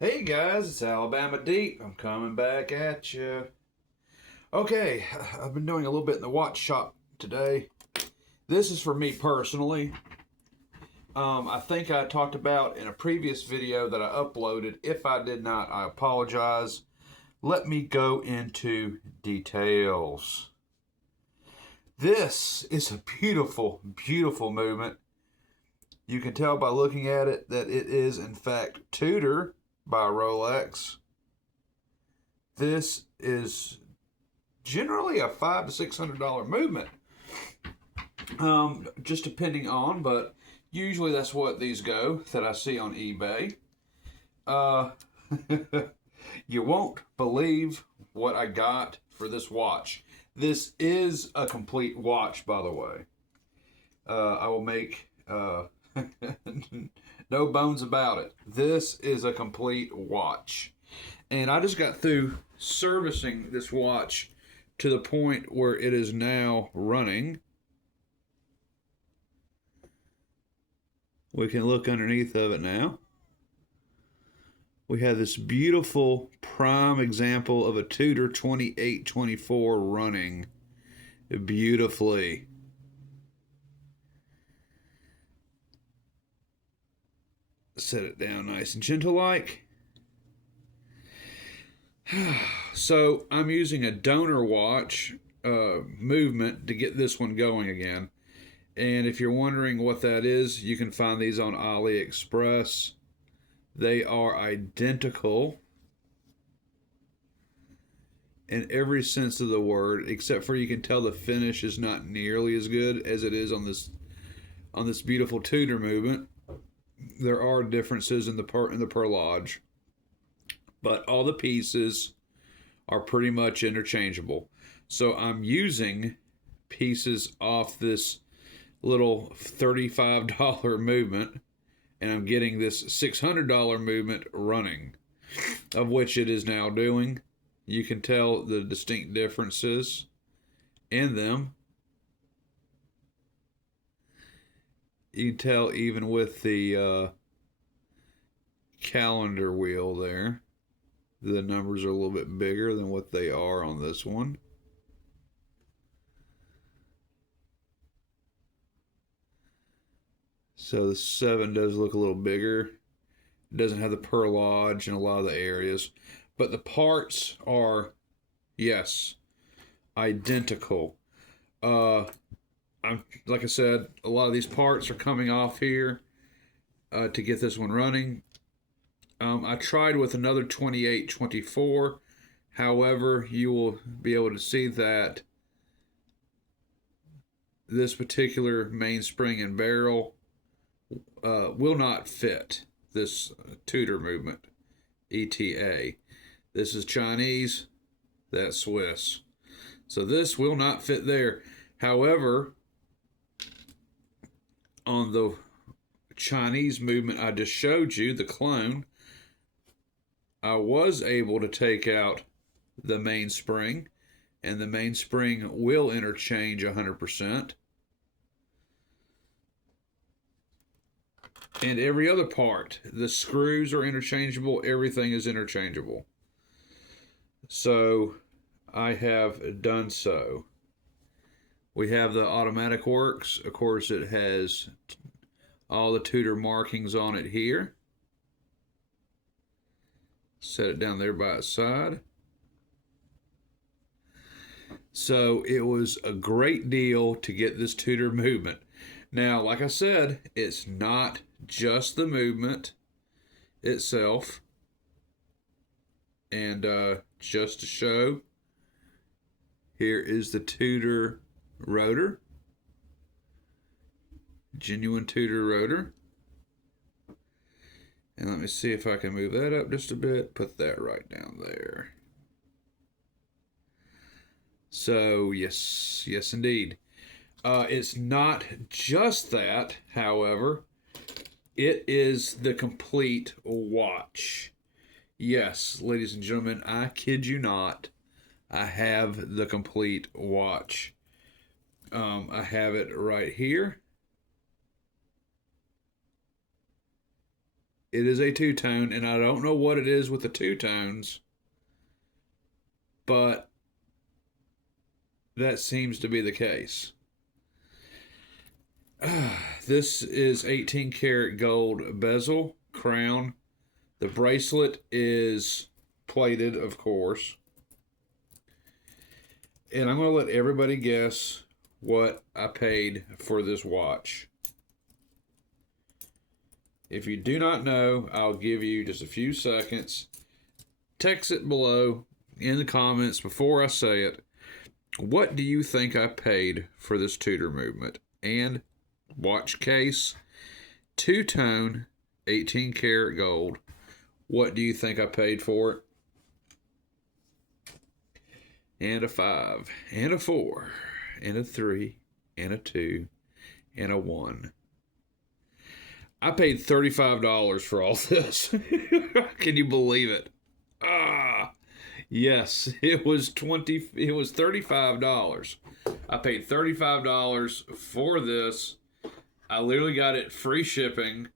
Hey guys, it's Alabama Deep. I'm coming back at you. Okay, I've been doing a little bit in the watch shop today. This is for me personally. I think I talked about in a previous video that I uploaded. If I did not, I apologize. Let me go into details. This is a beautiful, beautiful movement. You can tell by looking at it that it is, in fact, Tudor by Rolex. This is generally a $500 to $600 movement, just depending on, but usually that's what these go that I see on eBay. Uh, you won't believe what I got for this watch. This is a complete watch, by the way. I will make no bones about it. This is a complete watch. And I just got through servicing this watch to the point where it is now running. We can look underneath of it now. We have this beautiful prime example of a Tudor 2824 running beautifully. Set it down nice and gentle like. So I'm using a donor watch movement to get this one going again. And if you're wondering what that is, you can find these on AliExpress. They are identical in every sense of the word, except for you can tell the finish is not nearly as good as it is on this beautiful Tudor movement. There are differences in the perlage, but all the pieces are pretty much interchangeable. So I'm using pieces off this little $35 movement, and I'm getting this $600 movement running, of which it is now doing. You can tell the distinct differences in them. You can tell even with the calendar wheel there, the numbers are a little bit bigger than what they are on this one. So the 7 does look a little bigger. It doesn't have the perlage in a lot of the areas. But the parts are, yes, identical. Like I said, a lot of these parts are coming off here to get this one running. I tried with another 2824. However, you will be able to see that this particular mainspring and barrel will not fit this Tudor movement, ETA. This is Chinese, that's Swiss. So this will not fit there. However, on the Chinese movement I just showed you, the clone, I was able to take out the mainspring, and the mainspring will interchange 100%. And every other part, the screws are interchangeable, everything is interchangeable. So I have done so. We have the automatic works. Of course, it has all the Tudor markings on it here. Set it down there by its side. So it was a great deal to get this Tudor movement. Now, like I said, it's not just the movement itself. And just to show, here is the Tudor rotor. Genuine Tudor rotor. And let me see if I can move that up just a bit. Put that right down there. So, yes indeed. It's not just that, however. It is the complete watch. Yes, ladies and gentlemen, I kid you not. I have the complete watch. I have it right here. It is a two-tone, and I don't know what it is with the two-tones, but that seems to be the case. This is 18 karat gold bezel, crown. The bracelet is plated, of course. And I'm going to let everybody guess what I paid for this watch. If you do not know, I'll give you just a few seconds. Text it below in the comments before I say it. What do you think I paid for this Tudor movement? And watch case, two-tone, 18 karat gold. What do you think I paid for it? And a 5, and a 4, and a 3, and a 2, and a 1. I paid $35 for all this. Can you believe it? Yes, it was $35. I paid $35 for this. I literally got it free shipping.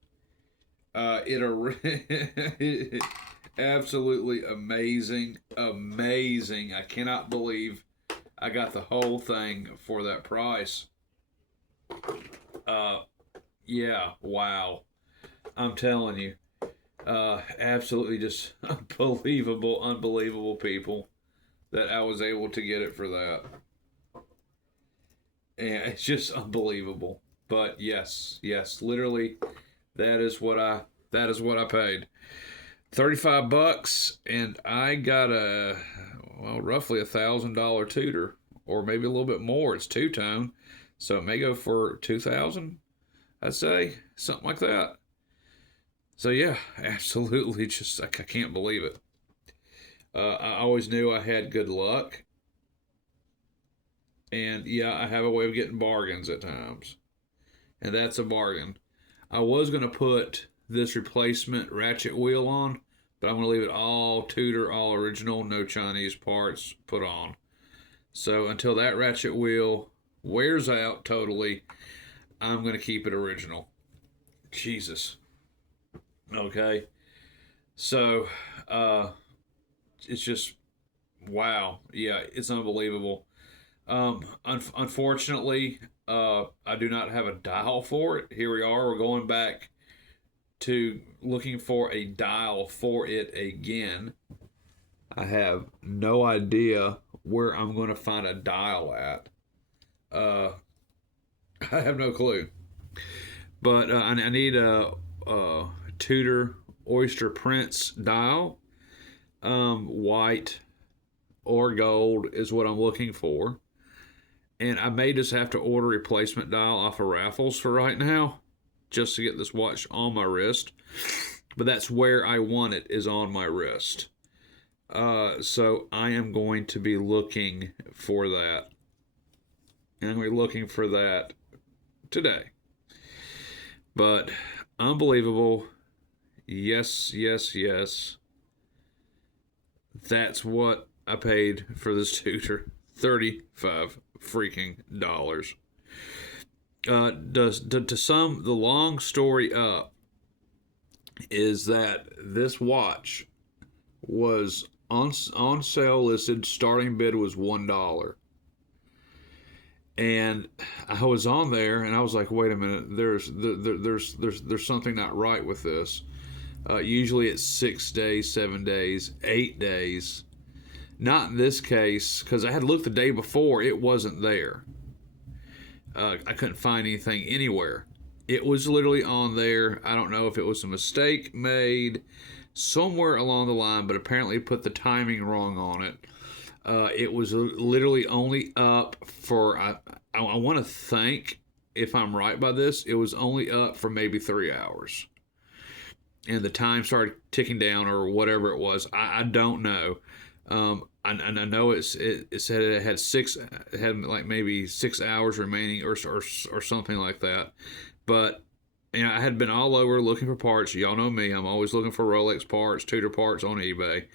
Absolutely amazing. I cannot believe I got the whole thing for that price. Yeah, wow. I'm telling you. Absolutely just unbelievable people that I was able to get it for that. And it's just unbelievable. But yes, literally that is what I paid. $35, and I got roughly $1,000 Tudor, or maybe a little bit more. It's two-tone, so it may go for $2,000, I'd say, something like that. So yeah, absolutely, just I can't believe it. I always knew I had good luck, and yeah, I have a way of getting bargains at times, and that's a bargain. I was gonna put this replacement ratchet wheel on, but I'm going to leave it all Tudor, all original, no Chinese parts put on. So until that ratchet wheel wears out totally, I'm going to keep it original. Jesus. Okay. So, it's just, wow. Yeah, it's unbelievable. Unfortunately, I do not have a dial for it. Here we are. We're going back to looking for a dial for it again. I have no idea where I'm going to find a dial at. I have no clue. But I need a Tudor Oyster Prince dial. White or gold is what I'm looking for. And I may just have to order a replacement dial off of raffles for right now, just to get this watch on my wrist. But that's where I want it, is on my wrist. So I am going to be looking for that. And I'm going to be looking for that today. But unbelievable. Yes. That's what I paid for this Tudor. $35 freaking dollars. To sum the long story up, is that this watch was on sale, listed, starting bid was $1. And I was on there and I was like, wait a minute, there's something not right with this. Usually it's 6 days, 7 days, 8 days. Not in this case, because I had looked the day before, it wasn't there. I couldn't find anything anywhere. It was literally on there. I don't know if it was a mistake made somewhere along the line, but apparently put the timing wrong on it. It was literally only up for, I want to think, if I'm right by this, it was only up for maybe 3 hours. And the time started ticking down or whatever it was. I don't know. I know it said it had like maybe 6 hours remaining or something like that. But I had been all over looking for parts. Y'all know me. I'm always looking for Rolex parts, Tudor parts on eBay.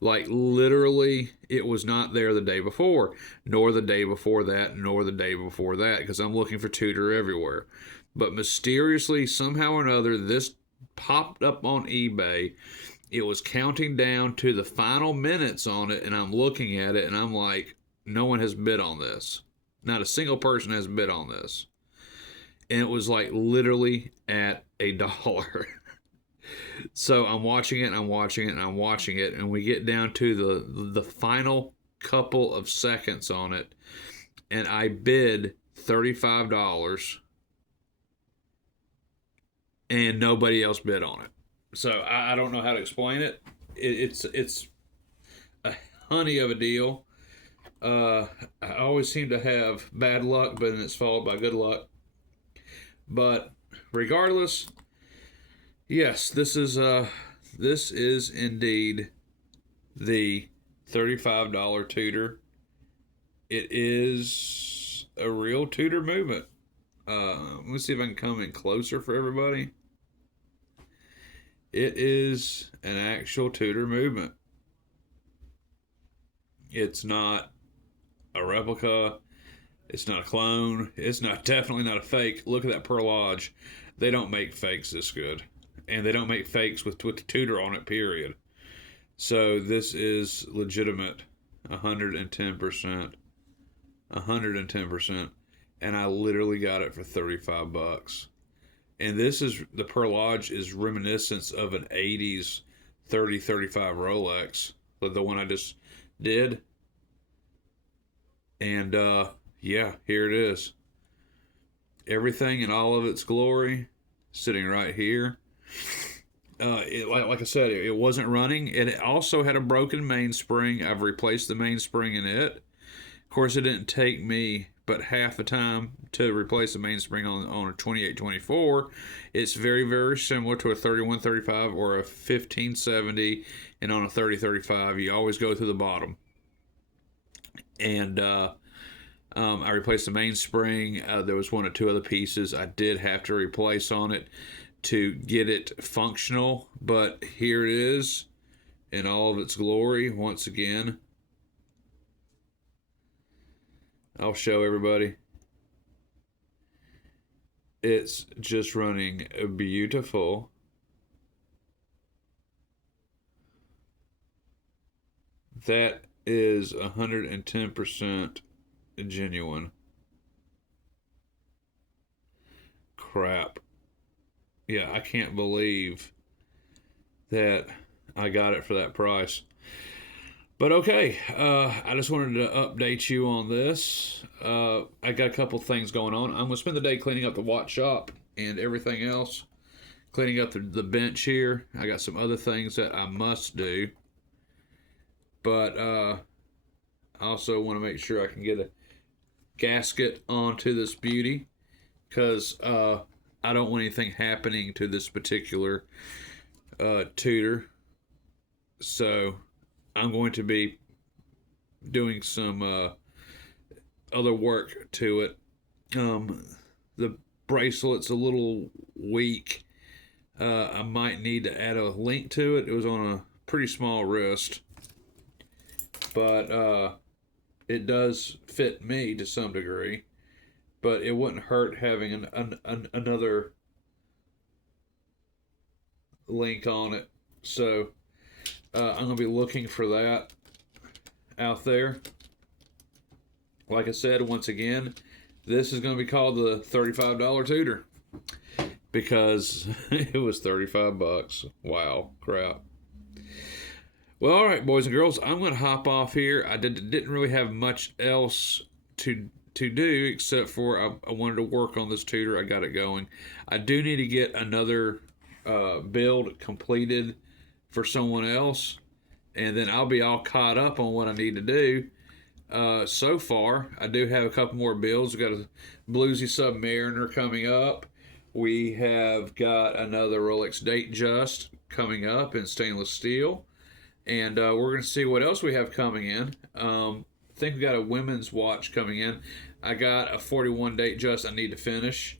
Like literally, it was not there the day before, nor the day before that, nor the day before that, because I'm looking for Tudor everywhere. But mysteriously, somehow or another, this popped up on eBay. It was counting down to the final minutes on it, and I'm looking at it, and I'm like, no one has bid on this. Not a single person has bid on this. And it was like literally at $1. So I'm watching it, and I'm watching it, and I'm watching it, and we get down to the final couple of seconds on it, and I bid $35, and nobody else bid on it. So I don't know how to explain it. It's a honey of a deal. I always seem to have bad luck, but then it's followed by good luck. But regardless, yes, this is indeed the $35 Tudor. It is a real Tudor movement. Let me see if I can come in closer for everybody. It is an actual Tudor movement. It's not a replica. It's not a clone. It's definitely not a fake. Look at that perlage. They don't make fakes this good. And they don't make fakes with Tudor on it, period. So this is legitimate. 110%. 110%. And I literally got it for $35. And the perlage is reminiscent of an 80s 30-35 Rolex, the one I just did. And yeah, here it is. Everything in all of its glory, sitting right here. Like I said, it wasn't running. It also had a broken mainspring. I've replaced the mainspring in it. Of course, it didn't take me but half the time to replace the mainspring on a 2824. It's very, very similar to a 3135 or a 1570, and on a 3035, you always go through the bottom. And I replaced the mainspring. There was one or two other pieces I did have to replace on it to get it functional, but here it is in all of its glory once again. I'll show everybody. It's just running beautiful. That is 110% genuine. Crap. Yeah, I can't believe that I got it for that price. But okay, I just wanted to update you on this. I got a couple things going on. I'm going to spend the day cleaning up the watch shop and everything else. Cleaning up the bench here. I got some other things that I must do. But I also want to make sure I can get a gasket onto this beauty, because I don't want anything happening to this particular Tudor. So I'm going to be doing some other work to it. The bracelet's a little weak. I might need to add a link to it. It was on a pretty small wrist, but it does fit me to some degree. But it wouldn't hurt having another link on it. So I'm going to be looking for that out there. Like I said, once again, this is going to be called the $35 Tudor, because it was $35. Wow, crap. Well, all right, boys and girls, I'm going to hop off here. I didn't really have much else to do except for I wanted to work on this Tudor. I got it going. I do need to get another build completed for someone else, and then I'll be all caught up on what I need to do. So far, I do have a couple more builds. We've got a Bluesy Submariner coming up. We have got another Rolex Datejust coming up in stainless steel. And we're going to see what else we have coming in. I think we got a women's watch coming in. I got a 41 Datejust I need to finish.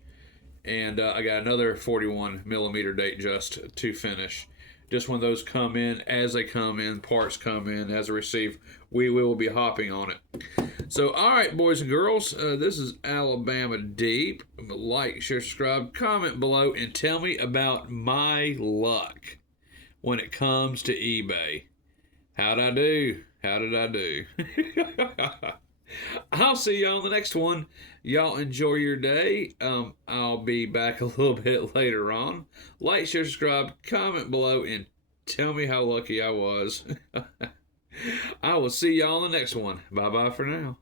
And I got another 41 millimeter Datejust to finish. just when those come in, as they come in, parts come in, as they receive, we will be hopping on it. So, all right, boys and girls, this is Alabama Deep. Like, share, subscribe, comment below, and tell me about my luck when it comes to eBay. How'd I do? How did I do? I'll see y'all on the next one. Y'all enjoy your day. I'll be back a little bit later on. Like, share, subscribe, comment below, and tell me how lucky I was. I will see y'all on the next one. Bye-bye for now.